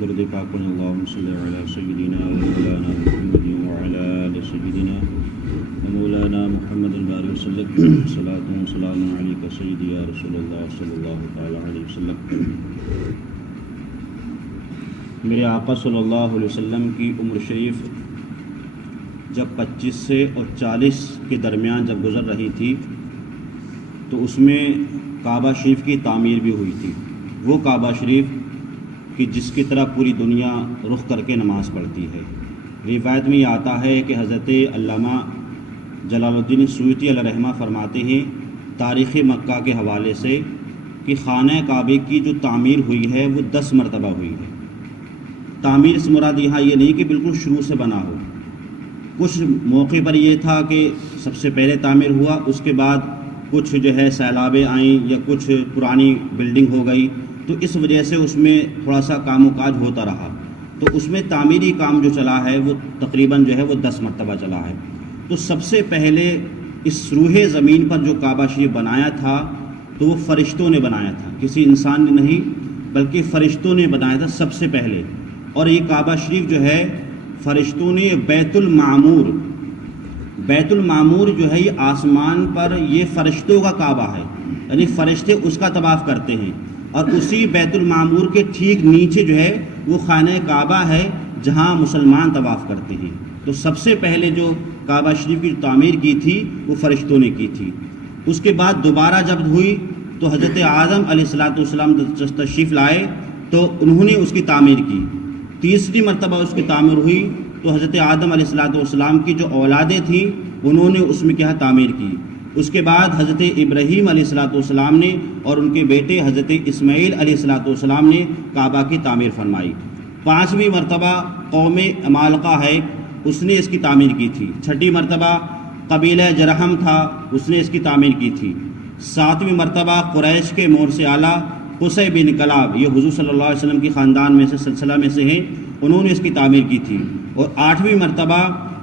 درود پاک پڑھیں اللہم صلی علی سیدنا و مولانا محمد وعلی آل سیدنا و مولانا محمد الباری وسلم صلاۃ و سلام علیک سیدی یا رسول اللہ صلی اللہ تعالی علیہ وسلم۔ میرے آقا صلی اللہ علیہ وسلم کی عمر شریف جب 25 سے اور 40 کے درمیان جب گزر رہی تھی تو اس میں کعبہ شریف کی تعمیر بھی ہوئی تھی، وہ کعبہ شریف کہ جس کی طرح پوری دنیا رخ کر کے نماز پڑھتی ہے۔ روایت میں یہ آتا ہے کہ حضرت علامہ جلال الدین سیوطی علیہ رحمہ فرماتے ہیں تاریخ مکہ کے حوالے سے کہ خانہ کعبے کی جو تعمیر ہوئی ہے وہ 10 مرتبہ ہوئی ہے۔ تعمیر سے مراد یہاں یہ نہیں کہ بالکل شروع سے بنا ہو، کچھ موقع پر یہ تھا کہ سب سے پہلے تعمیر ہوا، اس کے بعد کچھ جو ہے سیلابیں آئیں یا کچھ پرانی بلڈنگ ہو گئی، تو اس وجہ سے اس میں تھوڑا سا کام و کاج ہوتا رہا، تو اس میں تعمیری کام جو چلا ہے وہ تقریباً جو ہے وہ 10 مرتبہ چلا ہے۔ تو سب سے پہلے اس روح زمین پر جو کعبہ شریف بنایا تھا تو وہ فرشتوں نے بنایا تھا، کسی انسان نے نہیں بلکہ فرشتوں نے بنایا تھا سب سے پہلے۔ اور یہ کعبہ شریف جو ہے فرشتوں نے بیت المعمور جو ہے یہ آسمان پر یہ فرشتوں کا کعبہ ہے، یعنی فرشتے اس کا طواف کرتے ہیں، اور اسی بیت المعمور کے ٹھیک نیچے جو ہے وہ خانہ کعبہ ہے جہاں مسلمان طواف کرتے ہیں۔ تو سب سے پہلے جو کعبہ شریف کی تعمیر کی تھی وہ فرشتوں نے کی تھی۔ اس کے بعد دوبارہ جب ہوئی تو حضرت آدم علیہ السلام تشریف لائے تو انہوں نے اس کی تعمیر کی۔ تیسری مرتبہ اس کی تعمیر ہوئی تو حضرت آدم علیہ السلام کی جو اولادیں تھیں انہوں نے اس میں کیا تعمیر کی۔ اس کے بعد حضرت ابراہیم علیہ السلام نے اور ان کے بیٹے حضرت اسماعیل علیہ السلام نے کعبہ کی تعمیر فرمائی۔ 5ویں مرتبہ قوم عمالقہ ہے اس نے اس کی تعمیر کی تھی۔ 6ٹھی مرتبہ قبیلہ جرہم تھا اس نے اس کی تعمیر کی تھی۔ 7ویں مرتبہ قریش کے مورث اعلیٰ قصی بن کلاب، یہ حضور صلی اللہ علیہ وسلم کی خاندان میں سے سلسلہ میں سے ہیں، انہوں نے اس کی تعمیر کی تھی۔ اور 8ویں مرتبہ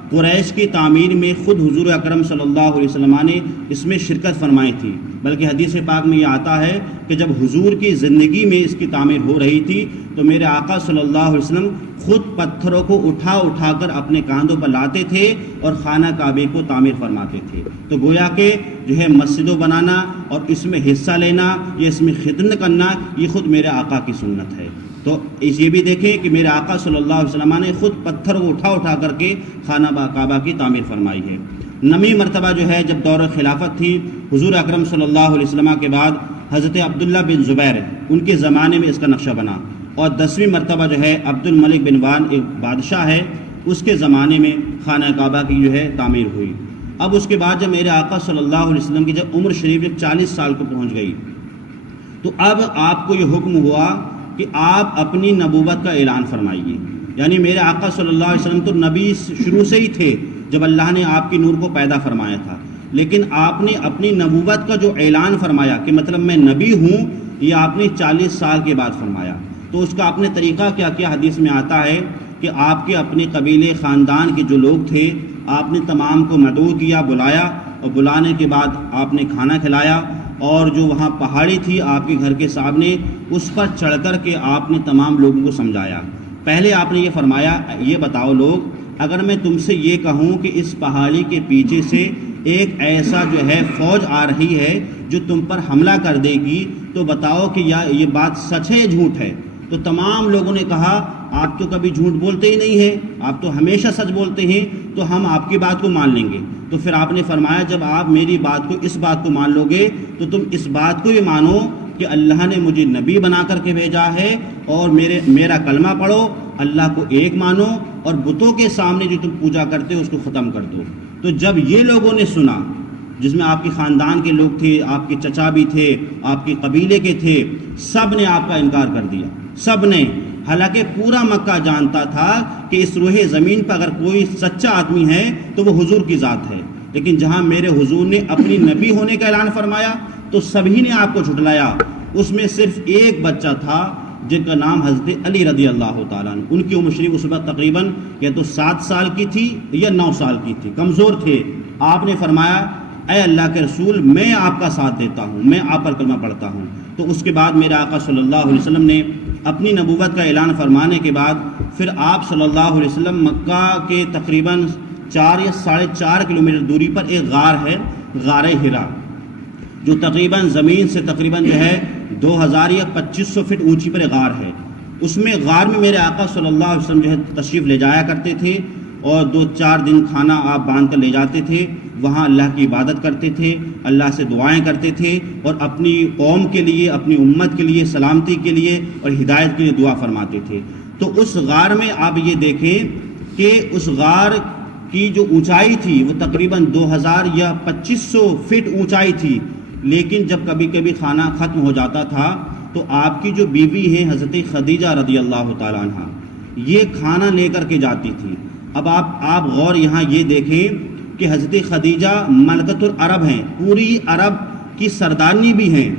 قریش کی تعمیر میں خود حضور اکرم صلی اللہ علیہ وسلم نے اس میں شرکت فرمائی تھی، بلکہ حدیث پاک میں یہ آتا ہے کہ جب حضور کی زندگی میں اس کی تعمیر ہو رہی تھی تو میرے آقا صلی اللہ علیہ وسلم خود پتھروں کو اٹھا کر اپنے کاندھوں پر لاتے تھے اور خانہ کعبے کو تعمیر فرماتے تھے۔ تو گویا کہ جو ہے مسجدوں بنانا اور اس میں حصہ لینا یا اس میں خدمت کرنا یہ خود میرے آقا کی سنت ہے۔ تو یہ بھی دیکھیں کہ میرے آقا صلی اللہ علیہ وسلم نے خود پتھر کو اٹھا کر کے خانہ کعبہ کی تعمیر فرمائی ہے۔ 9ویں مرتبہ جو ہے جب دور خلافت تھی حضور اکرم صلی اللہ علیہ وسلم کے بعد حضرت عبداللہ بن زبیر ان کے زمانے میں اس کا نقشہ بنا، اور 10ویں مرتبہ جو ہے عبد الملک بن وان ایک بادشاہ ہے اس کے زمانے میں خانہ کعبہ کی جو ہے تعمیر ہوئی۔ اب اس کے بعد جب میرے آقا صلی اللہ علیہ وسلم کی جب عمر شریف جب 40 سال کو پہنچ گئی تو اب آپ کو یہ حکم ہوا کہ آپ اپنی نبوت کا اعلان فرمائیے۔ یعنی میرے آقا صلی اللہ علیہ وسلم تو نبی شروع سے ہی تھے جب اللہ نے آپ کی نور کو پیدا فرمایا تھا، لیکن آپ نے اپنی نبوت کا جو اعلان فرمایا کہ مطلب میں نبی ہوں یہ آپ نے 40 سال کے بعد فرمایا۔ تو اس کا آپ نے طریقہ کیا کیا؟ حدیث میں آتا ہے کہ آپ کے اپنے قبیلے خاندان کے جو لوگ تھے آپ نے تمام کو مدعو کیا، بلایا، اور بلانے کے بعد آپ نے کھانا کھلایا، اور جو وہاں پہاڑی تھی آپ کے گھر کے سامنے اس پر چڑھ کر کے آپ نے تمام لوگوں کو سمجھایا۔ پہلے آپ نے یہ فرمایا یہ بتاؤ لوگ اگر میں تم سے یہ کہوں کہ اس پہاڑی کے پیچھے سے ایک ایسا جو ہے فوج آ رہی ہے جو تم پر حملہ کر دے گی تو بتاؤ کہ یہ بات سچ ہے جھوٹ ہے؟ تو تمام لوگوں نے کہا آپ تو کبھی جھوٹ بولتے ہی نہیں ہیں، آپ تو ہمیشہ سچ بولتے ہیں، تو ہم آپ کی بات کو مان لیں گے۔ تو پھر آپ نے فرمایا جب آپ میری بات کو اس بات کو مان لو گے تو تم اس بات کو بھی مانو کہ اللہ نے مجھے نبی بنا کر کے بھیجا ہے، اور میرا کلمہ پڑھو، اللہ کو ایک مانو، اور بتوں کے سامنے جو تم پوجا کرتے ہو اس کو ختم کر دو۔ تو جب یہ لوگوں نے سنا، جس میں آپ کے خاندان کے لوگ تھے، آپ کے چچا بھی تھے، آپ کے قبیلے کے تھے، سب نے آپ کا انکار کر دیا، سب نے۔ حالانکہ پورا مکہ جانتا تھا کہ اس روح زمین پر اگر کوئی سچا آدمی ہے تو وہ حضور کی ذات ہے، لیکن جہاں میرے حضور نے اپنی نبی ہونے کا اعلان فرمایا تو سبھی نے آپ کو جھٹلایا۔ اس میں صرف ایک بچہ تھا جن کا نام حضرت علی رضی اللہ تعالیٰ عنہ، ان کی عمر شریف اس وقت تقریباً یا تو 7 سال کی تھی یا 9 سال کی تھی، کمزور تھے۔ آپ نے فرمایا اے اللہ کے رسول میں آپ کا ساتھ دیتا ہوں، میں آپ پر کلمہ پڑھتا ہوں، تو اس کے بعد میرے آقا صلی اللہ علیہ وسلم نے اپنی نبوت کا اعلان فرمانے کے بعد پھر آپ صلی اللہ علیہ وسلم مکہ کے تقریباً 4 یا 4.5 کلومیٹر دوری پر ایک غار ہے، غار حرا، جو تقریباً زمین سے تقریباً جو ہے 2000 یا 2500 فٹ اونچی پر غار ہے۔ اس میں غار میں میرے آقا صلی اللہ علیہ وسلم جو ہے تشریف لے جایا کرتے تھے، اور 2-4 دن کھانا آپ باندھ کر لے جاتے تھے، وہاں اللہ کی عبادت کرتے تھے، اللہ سے دعائیں کرتے تھے، اور اپنی قوم کے لیے، اپنی امت کے لیے، سلامتی کے لیے اور ہدایت کے لیے دعا فرماتے تھے۔ تو اس غار میں آپ یہ دیکھیں کہ اس غار کی جو اونچائی تھی وہ تقریباً 2000 یا 2500 فٹ اونچائی تھی، لیکن جب کبھی کبھی کھانا ختم ہو جاتا تھا تو آپ کی جو بیوی ہے حضرت خدیجہ رضی اللہ تعالیٰ عنہ، یہ کھانا لے کر کے جاتی تھی۔ اب آپ غور یہاں یہ دیکھیں کہ حضرت خدیجہ ملکۃ العرب ہیں، پوری عرب کی سردارنی بھی ہیں،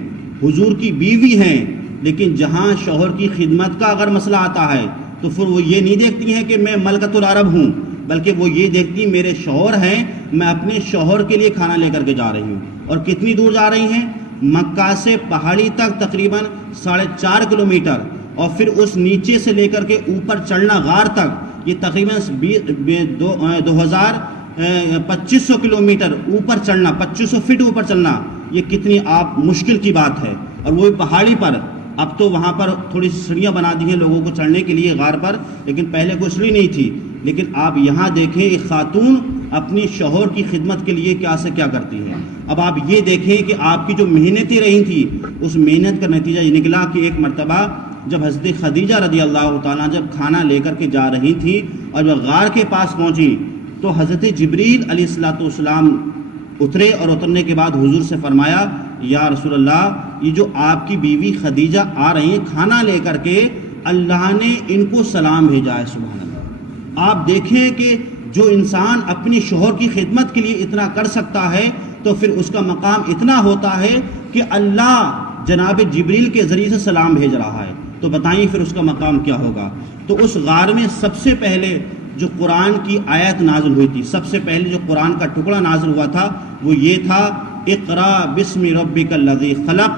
حضور کی بیوی ہیں، لیکن جہاں شوہر کی خدمت کا اگر مسئلہ آتا ہے تو پھر وہ یہ نہیں دیکھتی ہیں کہ میں ملکۃ العرب ہوں، بلکہ وہ یہ دیکھتی ہیں میرے شوہر ہیں، میں اپنے شوہر کے لیے کھانا لے کر کے جا رہی ہوں۔ اور کتنی دور جا رہی ہیں؟ مکہ سے پہاڑی تک تقریباً 4.5 کلومیٹر، اور پھر اس نیچے سے لے کر کے اوپر چڑھنا غار تک، یہ تقریباً 2500 کلومیٹر اوپر چڑھنا، 2500 فٹ اوپر چلنا، یہ کتنی آپ مشکل کی بات ہے، اور وہ بھی پہاڑی پر۔ اب تو وہاں پر تھوڑی سیڑھیاں بنا دی ہیں لوگوں کو چڑھنے کے لیے غار پر، لیکن پہلے کوئی سیڑھی نہیں تھی۔ لیکن آپ یہاں دیکھیں ایک خاتون اپنی شوہر کی خدمت کے لیے کیا سے کیا کرتی ہے۔ اب آپ یہ دیکھیں کہ آپ کی جو محنتیں رہی تھیں، اس محنت کا نتیجہ یہ نکلا کہ ایک مرتبہ جب حضرت خدیجہ رضی اللہ تعالیٰ جب کھانا لے کر کے جا رہی تھی اور جب غار کے پاس پہنچی تو حضرت جبریل علیہ الصلوۃ والسلام اترے، اور اترنے کے بعد حضور سے فرمایا، یا رسول اللہ، یہ جو آپ کی بیوی خدیجہ آ رہی ہیں کھانا لے کر کے، اللہ نے ان کو سلام بھیجا ہے۔ سبحان اللہ۔ آپ دیکھیں کہ جو انسان اپنی شوہر کی خدمت کے لیے اتنا کر سکتا ہے تو پھر اس کا مقام اتنا ہوتا ہے کہ اللہ جناب جبریل کے ذریعے سے سلام بھیج رہا ہے، تو بتائیں پھر اس کا مقام کیا ہوگا۔ تو اس غار میں سب سے پہلے جو قرآن کی آیت نازل ہوئی تھی، سب سے پہلے جو قرآن کا ٹکڑا نازل ہوا تھا وہ یہ تھا، اقرا بسم ربک الذی خلق،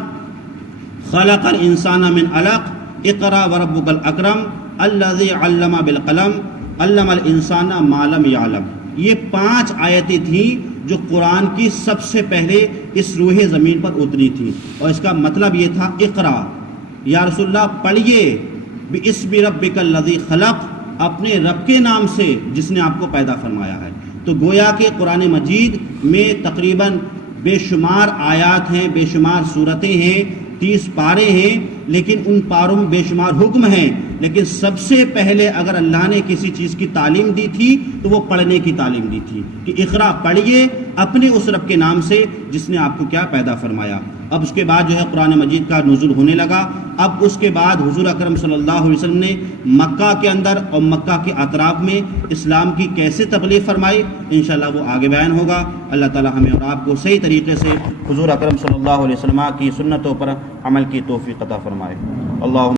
خلق الانسان من علق، اقرا وربک الاکرم، الذی علم بالقلم، علم الانسان ما لم یعلم۔ یہ 5 آیتیں تھیں جو قرآن کی سب سے پہلے اس روح زمین پر اتری تھی، اور اس کا مطلب یہ تھا اقرا، یا رسول اللہ پڑھیے، باسم ربک الذی خلق، اپنے رب کے نام سے جس نے آپ کو پیدا فرمایا ہے۔ تو گویا کہ قرآن مجید میں تقریباً بے شمار آیات ہیں، بے شمار صورتیں ہیں، 30 پارے ہیں، لیکن ان پاروں میں بے شمار حکم ہیں، لیکن سب سے پہلے اگر اللہ نے کسی چیز کی تعلیم دی تھی تو وہ پڑھنے کی تعلیم دی تھی کہ اقرا، پڑھیے اپنے اس رب کے نام سے جس نے آپ کو کیا پیدا فرمایا۔ اب اس کے بعد جو ہے قرآن مجید کا نزول ہونے لگا۔ اب اس کے بعد حضور اکرم صلی اللہ علیہ وسلم نے مکہ کے اندر اور مکہ کے اطراف میں اسلام کی کیسے تبلیغ فرمائی، انشاءاللہ وہ آگے بیان ہوگا۔ اللہ تعالی ہمیں اور آپ کو صحیح طریقے سے حضور اکرم صلی اللہ علیہ وسلم کی سنتوں پر عمل کی توفیق عطا فرمائے۔ اللہ